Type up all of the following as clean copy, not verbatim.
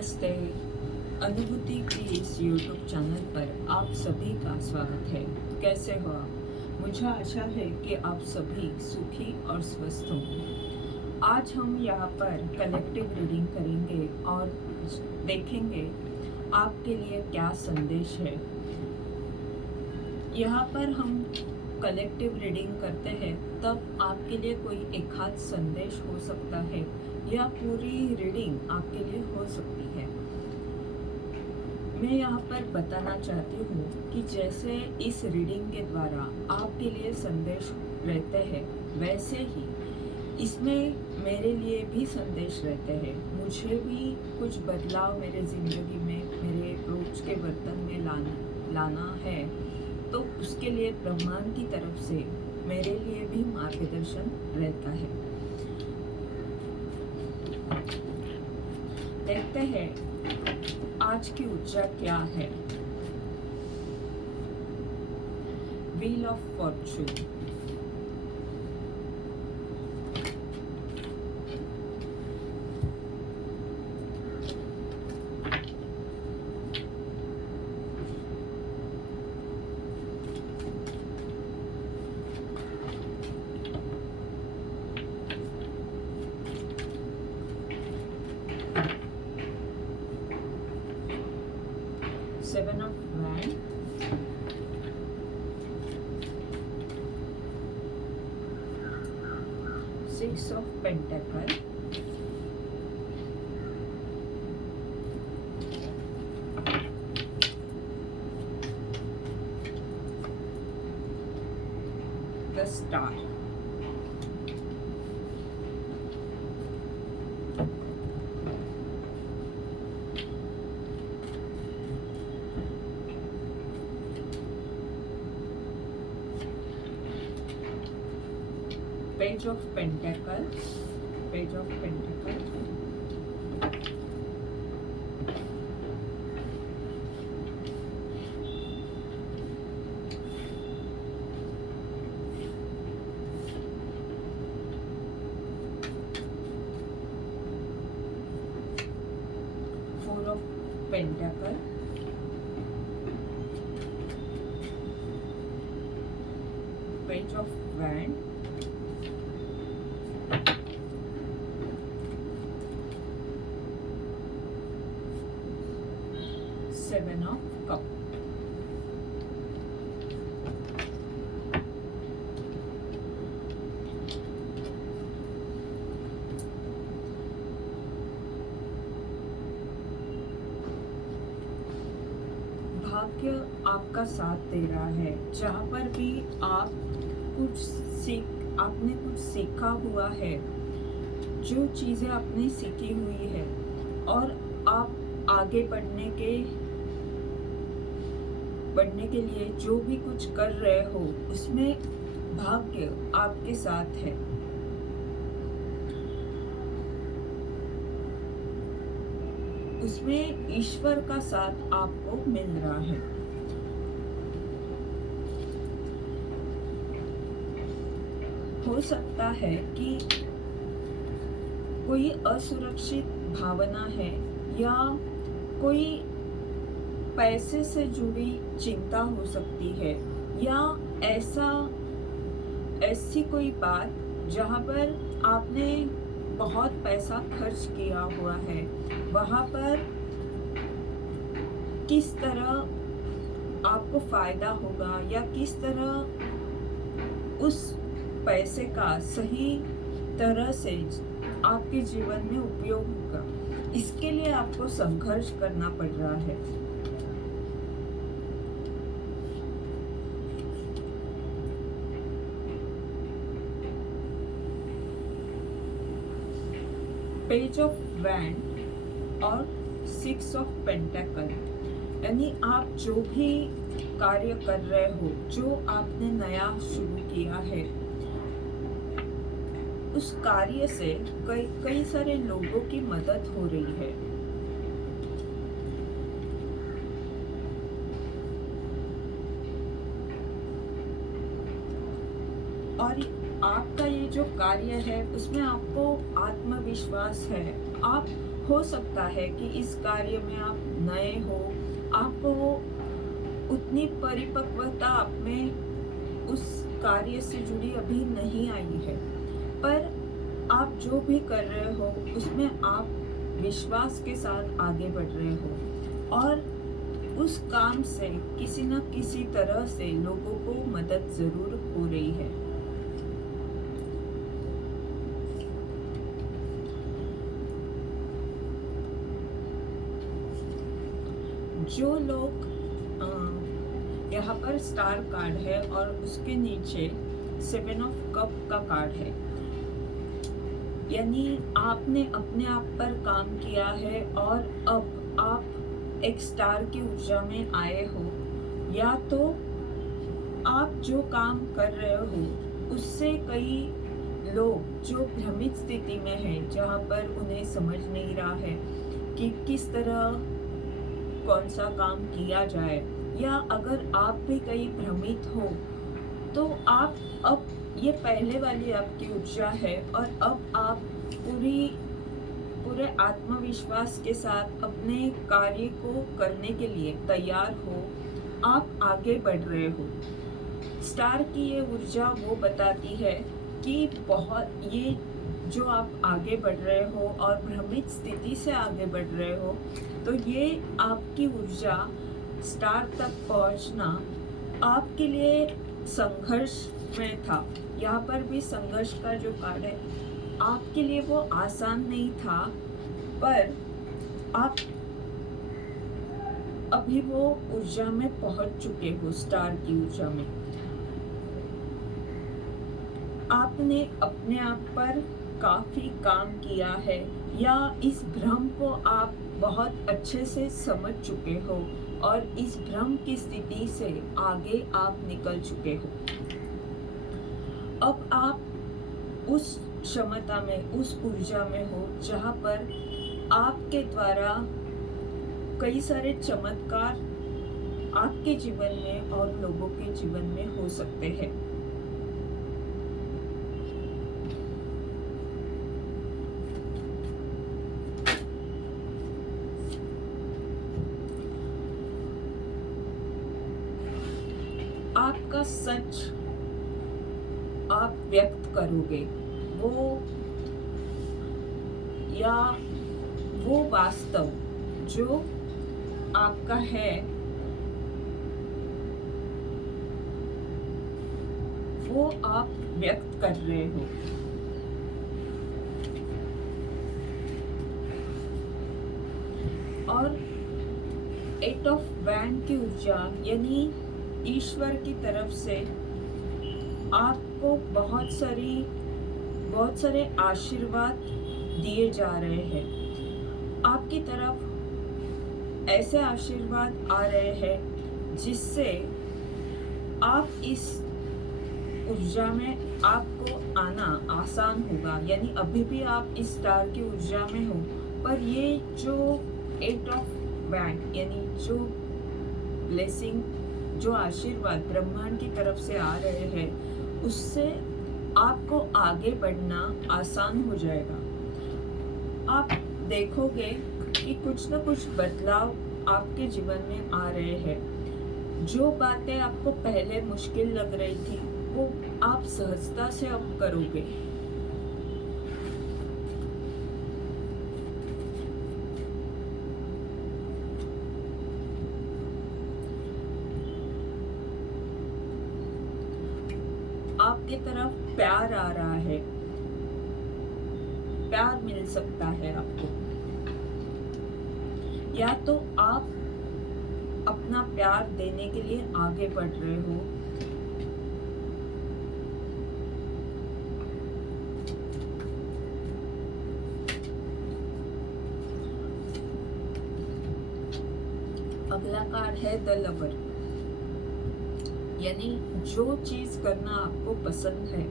नमस्ते। अनुभूति की इस YouTube चैनल पर आप सभी का स्वागत है। कैसे हो आप? मुझे आशा है कि आप सभी सुखी और स्वस्थ हों। आज हम यहाँ पर कलेक्टिव रीडिंग करेंगे और देखेंगे आपके लिए क्या संदेश है। यहाँ पर हम कलेक्टिव रीडिंग करते हैं तब आपके लिए कोई एक आध संदेश हो सकता है या पूरी रीडिंग आपके लिए हो सकती है। मैं यहाँ पर बताना चाहती हूँ कि जैसे इस रीडिंग के द्वारा आपके लिए संदेश रहते हैं वैसे ही इसमें मेरे लिए भी संदेश रहते हैं। मुझे भी कुछ बदलाव मेरे ज़िंदगी में, मेरे रोज के बर्तन में लाना है, तो उसके लिए ब्रह्मांड की तरफ से मेरे लिए भी मार्गदर्शन रहता है। देखते हैं आज की ऊर्जा क्या है। Wheel of Fortune, seven of wand, six of pentacle, the star, Page of Pentacles, Page of Pentacles, Four of Pentacles, Page of Wand, Seven of Cup, भाग्य आपका साथ दे रहा है। जहाँ पर भी आपने कुछ सीखा हुआ है, जो चीज़ें आपने सीखी हुई है और आप आगे बढ़ने के लिए जो भी कुछ कर रहे हो उसमें भाग्य आपके साथ है। उसमें ईश्वर का साथ आपको मिल रहा है। हो सकता है कि कोई असुरक्षित भावना है या कोई पैसे से जुड़ी चिंता हो सकती है या ऐसी कोई बात जहाँ पर आपने बहुत पैसा खर्च किया हुआ है, वहाँ पर किस तरह आपको फायदा होगा या किस तरह उस पैसे का सही तरह से आपके जीवन में उपयोग होगा, इसके लिए आपको संघर्ष करना पड़ रहा है। पेज ऑफ वैंड और सिक्स ऑफ पेंटेकल, यानी आप जो भी कार्य कर रहे हो, जो आपने नया शुरू किया है, उस कार्य से कई सारे लोगों की मदद हो रही है। और आपका ये जो कार्य है उसमें आपको आत्मविश्वास है। आप हो सकता है कि इस कार्य में आप नए हो, आपको उतनी परिपक्वता आप में उस कार्य से जुड़ी अभी नहीं आई है, पर आप जो भी कर रहे हो उसमें आप विश्वास के साथ आगे बढ़ रहे हो और उस काम से किसी न किसी तरह से लोगों को मदद जरूर हो रही है। जो लोग यहाँ पर स्टार कार्ड है और उसके नीचे 7 ऑफ कप का कार्ड है, यानी आपने अपने आप पर काम किया है और अब आप एक स्टार की ऊर्जा में आए हो, या तो आप जो काम कर रहे हो उससे कई लोग जो भ्रमित स्थिति में हैं, जहाँ पर उन्हें समझ नहीं रहा है कि किस तरह कौन सा काम किया जाए, या अगर आप भी कहीं भ्रमित हो तो आप अब ये पहले वाली आपकी ऊर्जा है और अब आप पूरे आत्मविश्वास के साथ अपने कार्य को करने के लिए तैयार हो, आप आगे बढ़ रहे हो। स्टार की ये ऊर्जा वो बताती है कि बहुत ये जो आप आगे बढ़ रहे हो और भ्रमित स्थिति से आगे बढ़ रहे हो, तो ये आपकी ऊर्जा स्टार तक पहुंचना आपके लिए संघर्ष में था। यहाँ पर भी संघर्ष का जो कार्ड है, आपके लिए वो आसान नहीं था, पर आप अभी वो ऊर्जा में पहुंच चुके हो, स्टार की ऊर्जा में। आपने अपने आप पर काफी काम किया है, या इस भ्रम को आप बहुत अच्छे से समझ चुके हो और इस भ्रम की स्थिति से आगे आप निकल चुके हो। अब आप उस क्षमता में, उस ऊर्जा में हो जहाँ पर आपके द्वारा कई सारे चमत्कार आपके जीवन में और लोगों के जीवन में हो सकते हैं। आपका सच आप व्यक्त करोगे, वो वास्तव जो आपका है वो आप व्यक्त कर रहे हो। और 8 ऑफ वैंड की ऊर्जा, यानी ईश्वर की तरफ से आपको बहुत सारे आशीर्वाद दिए जा रहे हैं। आपकी तरफ ऐसे आशीर्वाद आ रहे हैं जिससे आप इस ऊर्जा में आपको आना आसान होगा, यानी अभी भी आप इस स्टार की ऊर्जा में हो, पर ये जो 8 ऑफ वैंड यानी जो ब्लेसिंग, जो आशीर्वाद ब्रह्मांड की तरफ से आ रहे हैं, उससे आपको आगे बढ़ना आसान हो जाएगा। आप देखोगे कि कुछ न कुछ बदलाव आपके जीवन में आ रहे हैं। जो बातें आपको पहले मुश्किल लग रही थी, वो आप सहजता से अब करोगे। आपकी तरफ प्यार आ रहा है, प्यार मिल सकता है आपको, या तो आप अपना प्यार देने के लिए आगे बढ़ रहे हो। अगला कार्ड है द लवर, यानी जो चीज करना आपको पसंद है,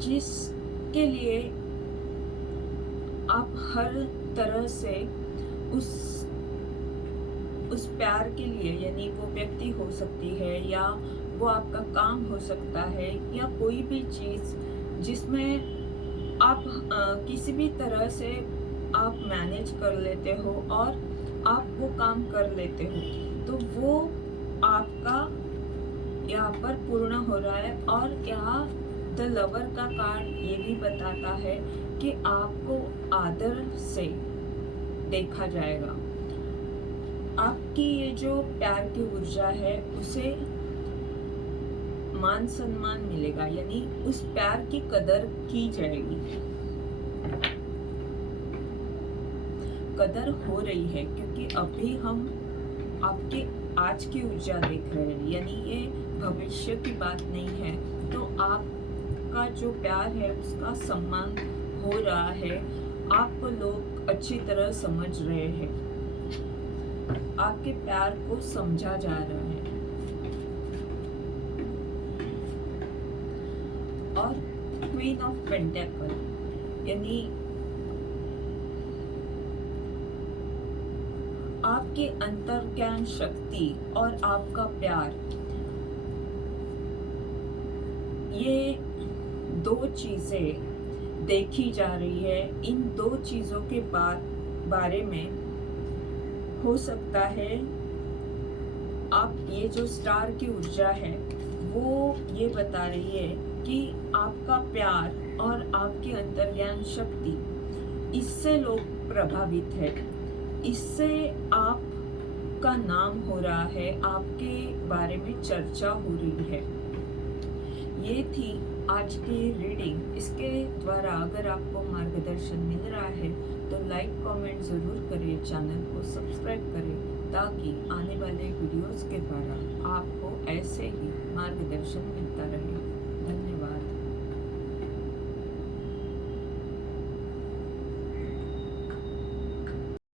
जिसके लिए आप हर तरह से उस प्यार के लिए, यानी वो व्यक्ति हो सकती है या वो आपका काम हो सकता है या कोई भी चीज जिसमें आप किसी भी तरह से आप मैनेज कर लेते हो और आप वो काम कर लेते हो, तो वो आपका यहाँ पर पूर्ण हो रहा है। और यहाँ द लवर का कार्ड ये भी बताता है कि आपको आदर से देखा जाएगा। आपकी ये जो प्यार की ऊर्जा है उसे मान सम्मान मिलेगा, यानी उस प्यार की कदर की जाएगी, कदर हो रही है। क्योंकि अभी हम आपके आज की ऊर्जा देख रहे हैं, यानी ये भविष्य की बात नहीं है। तो आपका जो प्यार है उसका सम्मान हो रहा है, आपको लोग अच्छी तरह समझ रहे हैं, आपके प्यार को समझा जा रहा है। और क्वीन ऑफ पेंटेकल, यानी आपकी अंतर्ज्ञान शक्ति और आपका प्यार, ये दो चीजें देखी जा रही है। इन दो चीजों के बारे में हो सकता है आप, ये जो स्टार की ऊर्जा है वो ये बता रही है कि आपका प्यार और आपकी अंतर्ज्ञान शक्ति, इससे लोग प्रभावित है, इससे आपका नाम हो रहा है, आपके बारे में चर्चा हो रही है। ये थी आज की रीडिंग। इसके द्वारा अगर आपको मार्गदर्शन मिल रहा है तो लाइक कमेंट ज़रूर करें, चैनल को सब्सक्राइब करें, ताकि आने वाले वीडियोस के द्वारा आपको ऐसे ही मार्गदर्शन मिलता रहे।